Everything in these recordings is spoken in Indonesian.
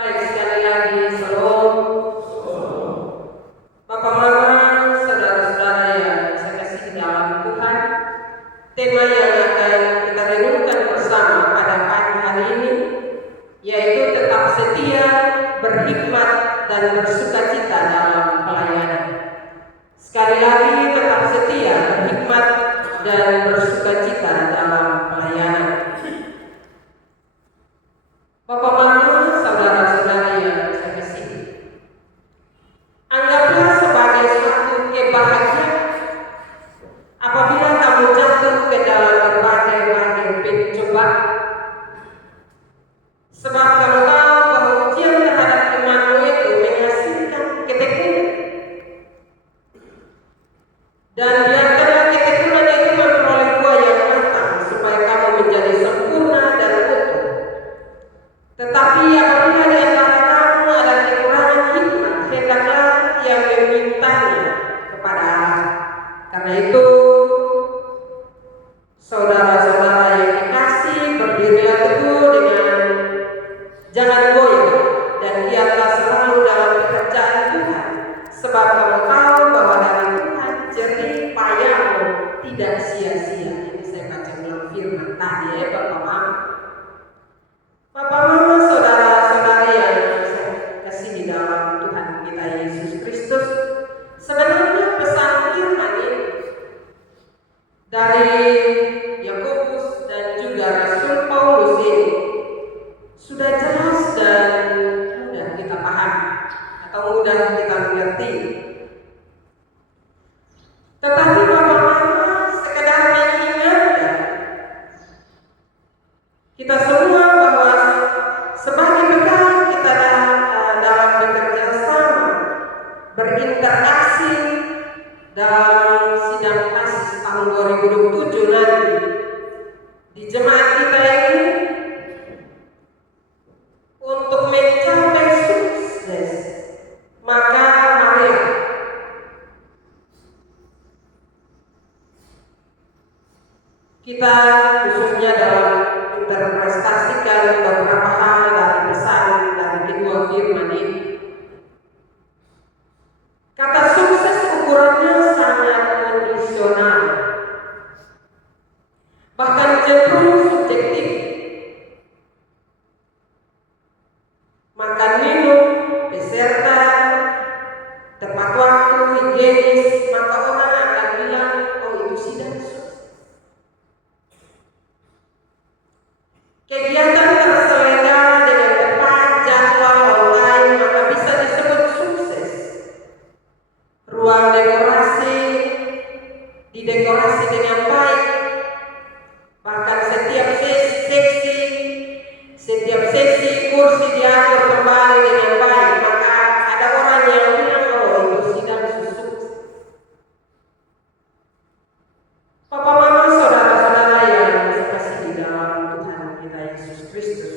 Baik, sekali lagi shalom. Bapak Mama, saudara-saudara yang saya kasih di dalam Tuhan, tema yang akan kita renungkan bersama pada pagi hari ini yaitu tetap setia, berhikmat, dan bersukacita dalam pelayanan. Sekali lagi, tetap setia, berhikmat, dan bersukacita dalam pelayanan. Bapak Mama, saudara-saudara yang saya kasih, anggaplah sebagai suatu kebahagiaan apabila kamu jatuh ke dalam berbagai pencobaan. Sebab kamu tahu bahwa ujian terhadap imanmu itu menghasilkan ketekunan. Dan biarkanlah ketekunan itu memperoleh buah yang matang supaya kamu menjadi sempurna dan utuh. Tetapi apabila di antara kamu ada kekurangan hikmat, hendaklah yang memintanya kepada Allah. Karena itu, saudara-saudara yang dikasih, berdirilah teguh dengan jangan goyah, dan giatlah selalu dalam pekerjaan Tuhan, sebab kamu tahu bahwa dari Tuhan jerih payahmu tidak sia-sia. Ini saya baca dalam firman tadi ya Bapak Mama. Bapak Mama, saudara-saudari yang saya kasih di dalam Tuhan kita Yesus Kristus, sebenarnya pesan firman ini dari Yakobus dan juga Rasul Paulus ini sudah jelas dan mudah kita pahami atau mudah kita mengerti. Tetapi Bapak Mama sekedar mengingatkan kita semua bahwa sebagai bekal kita dalam bekerja sama, berinteraksi dalam sidang KASIS tahun 2027 nanti di jemaat kita ini, untuk mencapai sukses, maka mari kita khususnya dalam interpretasikan beberapa hal dari pesan dari kedua firman ini. Kata sukses ukurannya sangat kondisional, bahkan cenderung subjektif. Makan minum, beserta, tepat waktu, higienis, maka orang akan bilang, oh itu sudah sukses. Kegiatan terselenggara dengan tepat, jadwal online, maka bisa disebut sukses. Ruang dekorasi didekorasi dengan baik, bahkan setiap sesi kursi diatur kembali dengan baik, maka ada orang yang bilang, oh itu sidang sukses. Bapak Mama, saudara-saudara yang saya kasih di dalam Tuhan kita Yesus Kristus,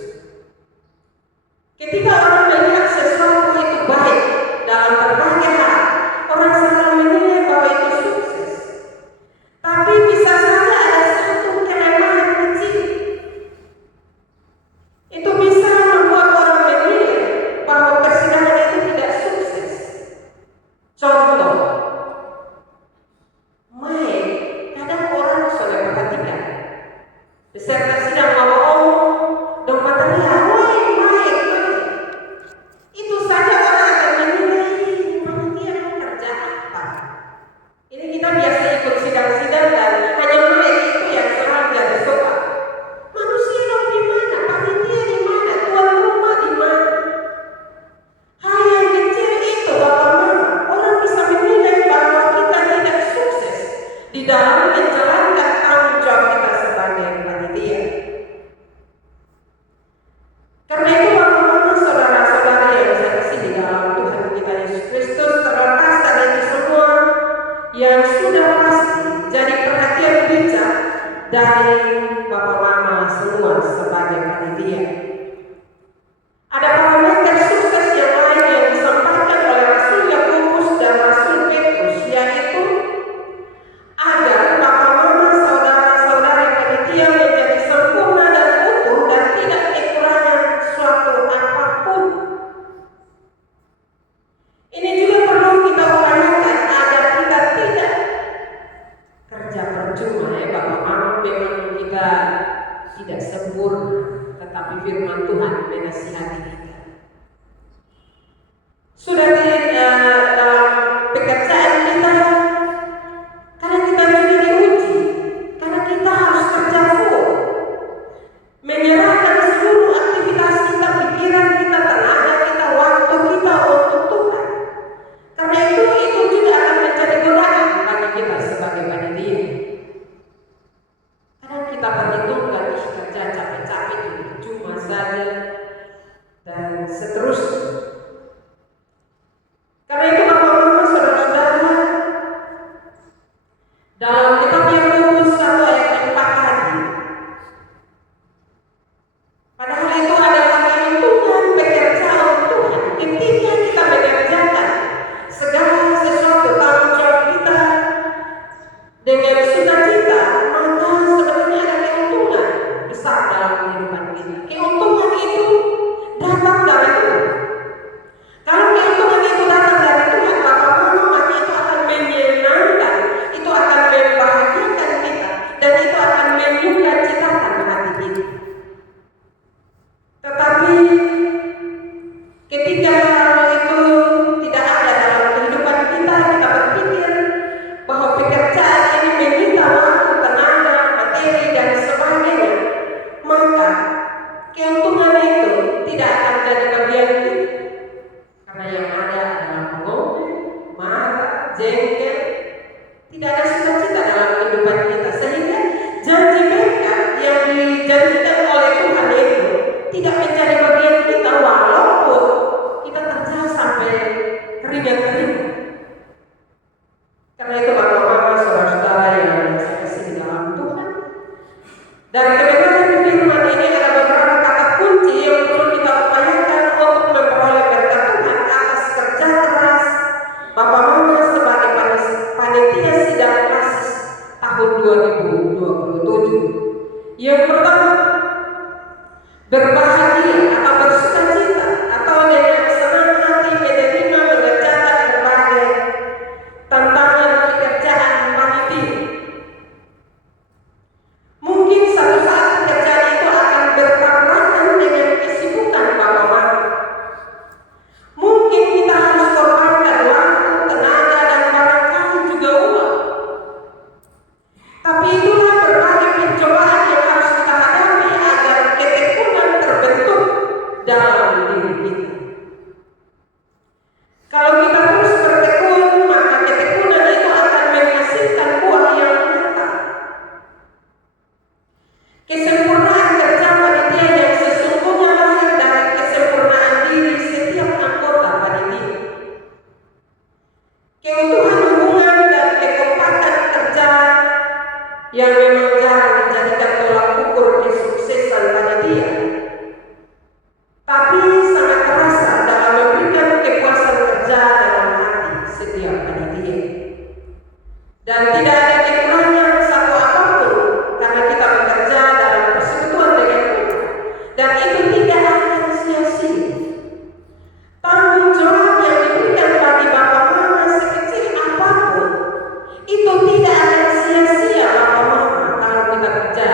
ketika orang melihat sesuatu itu baik dalam berbagai hal, orang selalu menilai bahwa itu sukses. Tapi bisa saja ada satu kelemahan kecil, itu bisa membuat orang menilai bahwa persidangan itu tidak sukses. Contoh, main, kadang orang sudah perhatikan peserta sidang ngomong dan material, main. Itu saja orang akan menilai panitia kerja apa. Ini kita biasa ikut sidang-sidang dan hanya mereka itu yang selalu jadi soal. Manusia dong di mana? Panitia di mana? Tuan rumah di mana? Hal yang kecil itu Bapak Mama, orang bisa menilai bahwa kita tidak sukses di dalam menjalankan tanggung jawab kita sebagai panitia. Karena itu Bapak Mama, saudara-saudara yang saya kasih di dalam Tuhan kita Yesus Kristus, terlepas dari itu semua yang sudah pasti jadi perhatian bijak dari Bapak Mama semua sebagai panitia. Ada parameter sukses yang lain yang disampaikan oleh Rasul Yakobus dan Rasul Petrus, yaitu agar Bapak Mama, saudara-saudari panitia menjadi sempurna dan utuh dan tidak kekurangan suatu apapun. kita tidak sempurna, tetapi firman Tuhan menasihati kita. Sudah dalam pekerjaan kita, karena kita juga diuji, karena kita harus kerja full, menyerahkan seluruh aktivitas kita, pikiran kita, tenaga kita, waktu kita untuk Tuhan. Karena itu juga akan menjadi godaan bagi kita sebagai panitia. Karena kita perhitungkan kerja capek-capek cuma saja dan seterusnya. Karena itu Bapak-Bapak, Saudara-saudara, dalam kitab Yakobus 1 ayat 4 tadi, padahal itu adalah keuntungan bekerja untuk Tuhan. Ketika kita mengerjakan segala sesuatu tanggung jawab kita dengan sukacita, maka sebenarnya ada keuntungan besar dalam kehidupan kita. Keuntungan itu datang dari Tuhan. Kalau keuntungan itu datang dari Tuhan, Bapak-Bapak, maka itu akan menyenangkan, itu akan membahagiakan kita, dan itu akan menyukacitakan hati kita. Tetapi ketika hal itu tidak ada dalam kehidupan kita, kita berpikir bahwa pekerjaan ini menyita waktu, tenaga, materi, dan sebagainya, maka keuntungan itu tidak akan jadi bagian kita. Karena yang ada adalah mengomel, marah, jengkel, tidak ada sukacita dalam kehidupan kita, sehingga janji berkat yang dijanjikan oleh Tuhan itu tidak menjadi bagian kita walaupun kita kerja sampai keringat-keringat. Karena itu Bapak-Bapak, Saudara-saudara yang saya kasih di dalam Tuhan, dari kebenaran firman ini ada beberapa kata kunci yang perlu kita upayakan untuk memperoleh berkat Tuhan atas kerja keras Bapak-Bapak sebagai panitia sidang klasis tahun 2027. Yang pertama, berbahagia atau bersukacita atau dengan senang hati menerima mengerjakan berbagai tantangan pekerjaan panitia. Mungkin satu saat pekerjaan itu akan bertabrakan dengan kesibukan Bapak-Bapak. Mungkin kita harus korbankan waktu, tenaga, dan barangkali juga uang. Tapi itulah berbagai pencobaan yang harus kita hadapi agar ketekunan terbentuk dalam diri kita. Kalau kita terus bertekun, maka ketekunan itu akan menghasilkan buah yang nyata. Kesempurnaan kerja panitia yang sesungguhnya lahir dari kesempurnaan diri setiap anggota panitia. Keutuhan hubungan dan kekompakan kerja yang memang jarang dijadikan tolak ukur kesuksesan panitia, tapi sangat terasa dalam memberikan kepuasan kerja dalam hati setiap panitia. Dan tidak ada kekurangan satu apapun karena kita bekerja dalam persekutuan dengan Tuhan, dan itu tidak akan sia-sia. Tanggung jawab yang diberikan bagi Bapak-Mama sekecil apapun itu tidak akan sia-sia Bapak-Mama kalau kita kerja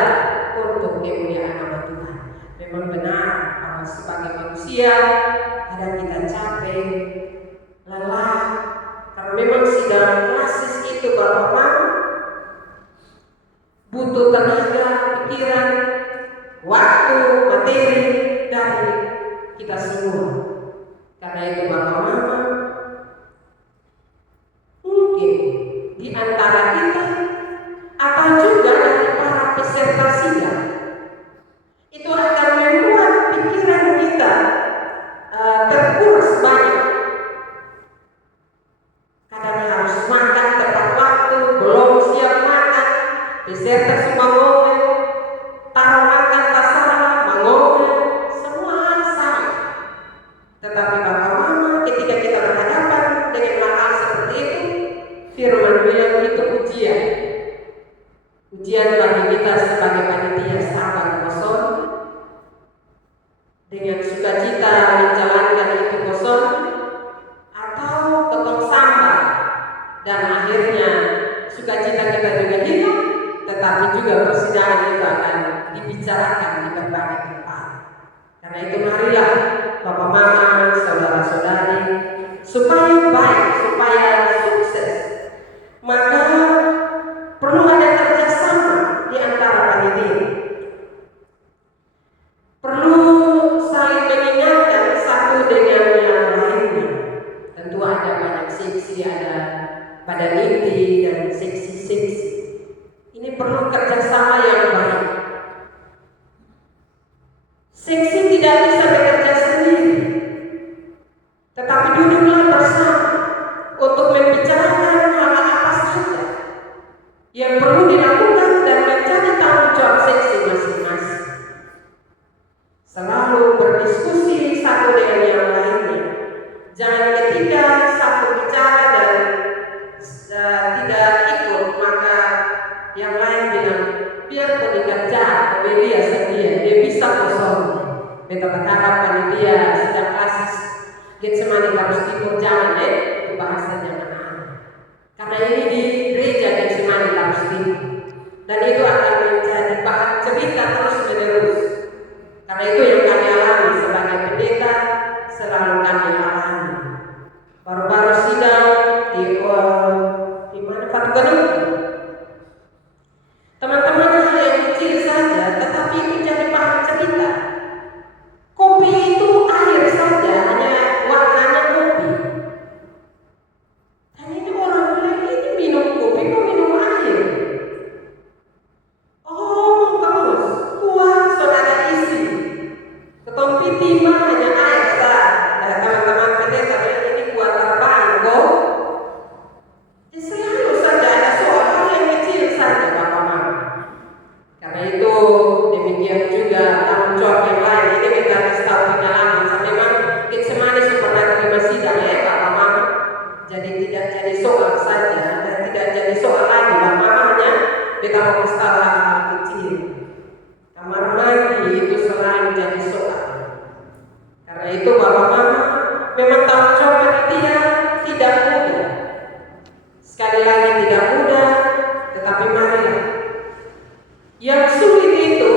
untuk kemuliaan nama Tuhan. Memang benar bahwa sebagai manusia kadang kita capek, lelah, karena memang sidang klasis itu Bapak-Mama butuh tenaga, pikiran, waktu, materi dari kita semua. Karena itu Bapak-Mama, mungkin di antara kita atau juga dari para peserta sidang, itu akan membuat pikiran kita terkuras banyak. Kadang harus makan tepat waktu, belum siap makan, peserta semua ngomel, supaya baik, supaya sukses, maka perlu ada kerjasama di antara panitia. Perlu saling mengingatkan satu dengan yang lainnya. Tentu ada banyak seksi, ada pada inti dan seksi-seksi. Ini perlu kerjasama yang baik. Seksi tidak bisa bekerja sendiri, tetapi duduklah bersama untuk membicarakan hal apa saja yang perlu dilakukan dan menjadi tanggung jawab seksi masing-masing. Selalu berdiskusi satu dengan yang lainnya. Jangan ketika satu bicara dan tidak ikut, maka yang lain bilang biar dikerja, dia sendiri, dia bisa kosong. Beta berharap panitia sedang klasis Getsemani harus timur jangan itu bahasa jangan. Karena ini di gereja Getsemani harus timur, dan itu akan menjadi bahan cerita terus menerus. Karena itu yang kami alami sebagai pendeta, selalu kami alami. Baru-baru sidang di mana Fatugadung. Teman-teman, hal yang kecil saja, tetapi itu jadi bahan cerita. Kopi itu air saja, hanya warnanya kopi. Dan ini orang bilang ini minum kopi, kok minum air? Oh, terus kuah saudara isi. Ketompi timah hanya air sah. Nah, teman-teman pendeta ini kuah terbang kok. Selalu saja ada soal yang kecil saja, Bapak Mama. Karena itu demikian juga tanggung jawab yang lain. Ini kita kasih tahu pengalaman. Memang Getsemani pernah terima sidang ya Bapak Mama. Jadi tidak jadi soal saja, dan tidak jadi soal lagi. Bapak Mama hanya kita mau kasih tahu hal kecil. Kamar mandi itu selalu jadi soal. Karena itu Bapak Mama memang tanggung jawab panitia tidak mudah. Sekali lagi tidak mudah, tetapi marilah. Yang sulit itu,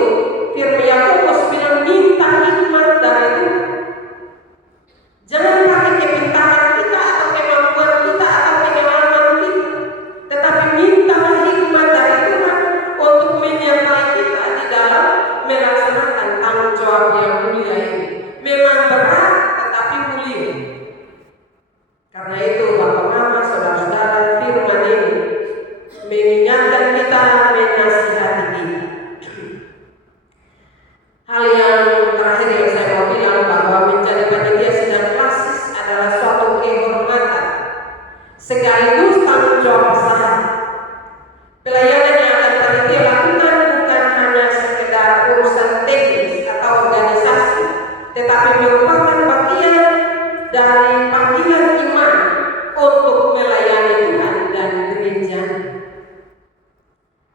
firman Yakobus bilang minta hikmat dari Tuhan. Jangan pakai kepintaran kita atau kemampuan kita atau pengalaman kita, tetapi minta hikmat dari Tuhan untuk menyertai kita di dalam melaksanakan tanggung jawab yang mulia ini. Memang berat, tetapi mulia. Karena itu Bapak Mama, saudara-saudara, firman ini mengingatkan kita, menasihati kita. Hal yang terakhir yang saya mau bilang bahwa menjadi panitia sidang klasis adalah suatu kehormatan sekaligus tanggung jawab besar. Pelayanan yang akan panitia lakukan bukan hanya sekedar urusan teknis atau organisasi, tetapi merupakan bagian dari panggilan iman untuk melayani Tuhan dan gereja.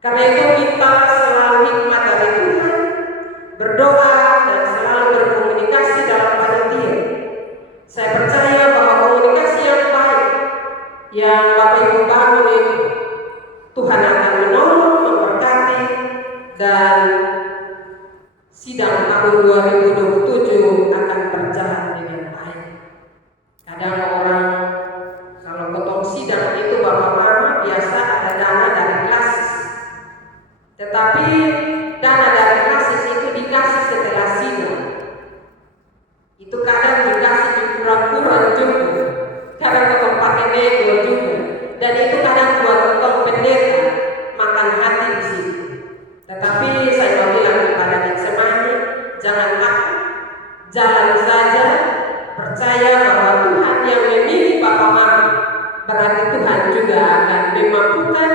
Karena itu kita selalu hikmat dari Tuhan, berdoa dan selalu berkomunikasi dalam panitia. Saya percaya bahwa komunikasi yang baik yang Bapak Ibu bangun itu Tuhan akan menolong, memberkati, dan sidang tahun 2027 akan berjalan dengan baik. Kadang orang kalau ketemu sidang itu Bapak Mama biasa ada dana dari klasis, tetapi dana dari klasis itu dikasih setelah sidang. Itu kadang dikasih di kurang-kurang juga, kadang ketemu pakai nego juga, dan itu kadang buat ketemu pendeta makan hati di situ. Tetapi saya mau bilang kepada Getsemani, jangan takut, jalan saja, percaya bahwa Tuhan yang memilih Bapak Mama, berarti Tuhan juga akan memampukan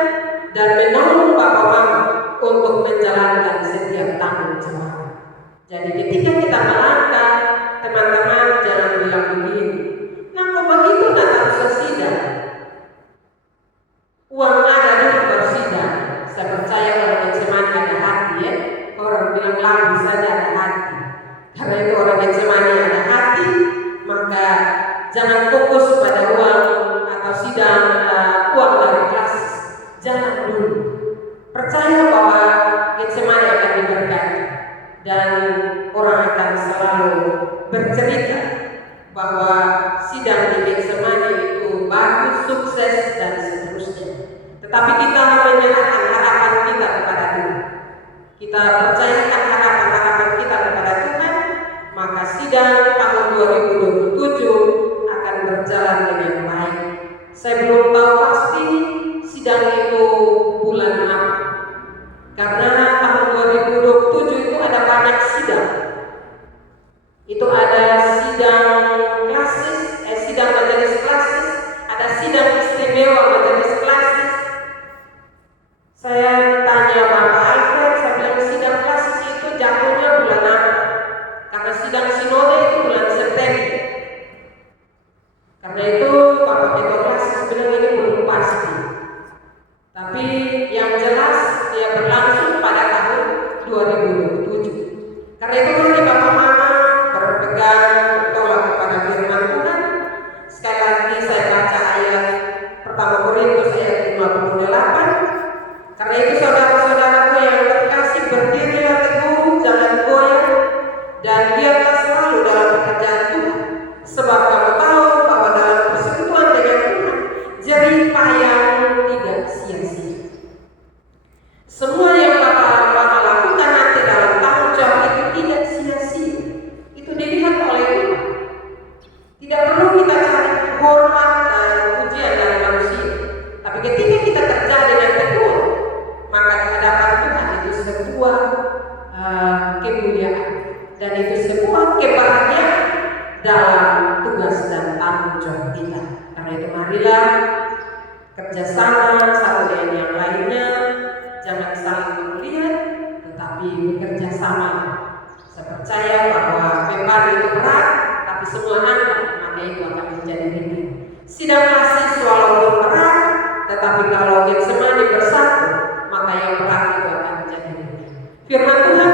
dan menolong Bapak Mama untuk menjalankan setiap tanggung jawab. Jadi ketika kita melangkah, teman-teman jangan bilang begini, nah kok begitu nak harus sidang? Uang ada dulu bersidang. Saya percaya orang Getsemani ada hati ya. Orang bilang lagu saja ada hati. Karena itu orang Getsemani ada hati, maka jangan fokus pada uang atau sidang uang dari kelas. Jangan dulu. Percaya bahwa Getsemani akan diberkati dan orang akan selalu bercerita bahwa sidang di Getsemani menaikkan harapan-harapan kita kepada Tuhan, maka sidang tahun 2027 akan berjalan dengan baik. Saya belum tahu pasti sidang itu bulan apa, karena tahun 2027 itu ada banyak sidang. Itu ada sidang klasis, sidang majelis klasis, ada sidang istimewa majelis klasis. Saya tanya Bapak Alfred, saya bilang sidang klasis itu jatuhnya bulan apa? Karena sidang sinode itu bulan September. Karena itu Bapak Ketua Klasis bilang ini belum pasti. Tapi yang jelas dia berlangsung pada tahun 2027. Karena itu mari Bapak Mama berpegang tolak kepada firman Tuhan. Sekali lagi saya baca ayat pertama Korintus ayat 58. Karena itu saudara-saudaraku yang terkasih, berdirilah teguh, jangan goyah, dan giatlah selalu dalam pekerjaan Tuhan. Sebab kamu tahu bahwa dalam persekutuan dengan Tuhan, jerih payahmu tidak sia-sia. Semua yang Bapak lakukan nanti dalam tanggung jawab itu tidak sia-sia. Itu dilihat oleh Tuhan. Tidak perlu kita cari hormat dan pujian dari manusia. Tapi ketika kita kerja dengan tekun, maka di hadapan Tuhan itu sebuah kemuliaan dan itu sebuah kebahagiaan dalam tugas dan tanggung jawab kita. Karena itu marilah kerjasama satu dengan yang lainnya, jangan saling melihat, tetapi bekerja sama. Saya percaya bahwa beban itu berat, tapi semua angkat, maka itu akan menjadi ringan. Sidang klasis walaupun berat, tetapi kalau Getsemani bersatu, maka yang berat itu akan menjadi ringan. Firman Tuhan